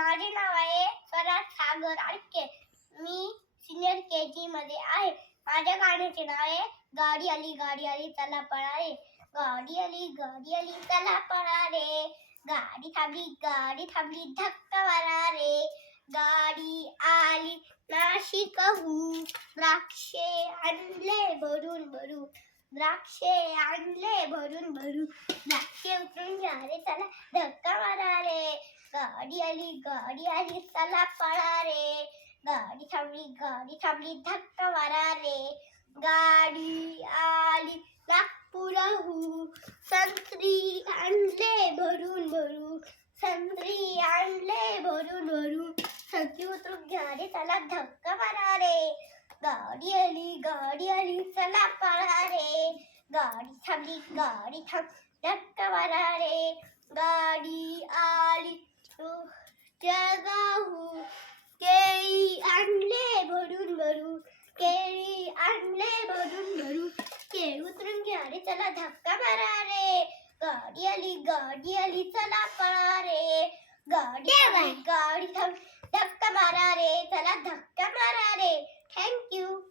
माझे नाव आहे स्वराज सागर आडके. मी senior KG मध्ये आहे. माझ्या गाण्याचे नाव आहे गाडी आली चला पळा रे. गाडी आली चला पळा रे. गाडी थांबली धक्का मारा रे. गाडी आली नाशिकहून द्राक्षे आणले भरून भरून. द्राक्षे आणले भरून भरून. द्राक्षे उतरून घ्या रे चला धक्का मारा रे. गाडी आली चला पळा रे. गाडी थांबली धक्का मारा रे. गाडी आली नागपूरहून संत्री आणले भरून भरून. संत्री आणले भरून भरून. संत्री उतरून घ्या रे चला धक्का मारा रे. गाडी आली चला पळा रे. गाडी थांबली धक्का मारा रे. गाडी आली जळगावहून केळी आणले भरून भरून. केळी आणले भरून भरून. केळी उतरून घ्या रे चला धक्का मारा रे. गाडी आली चला पळा रे. गाडी थांबली धक्का मारा रे. चला धक्का मारा रे. थँक्यू.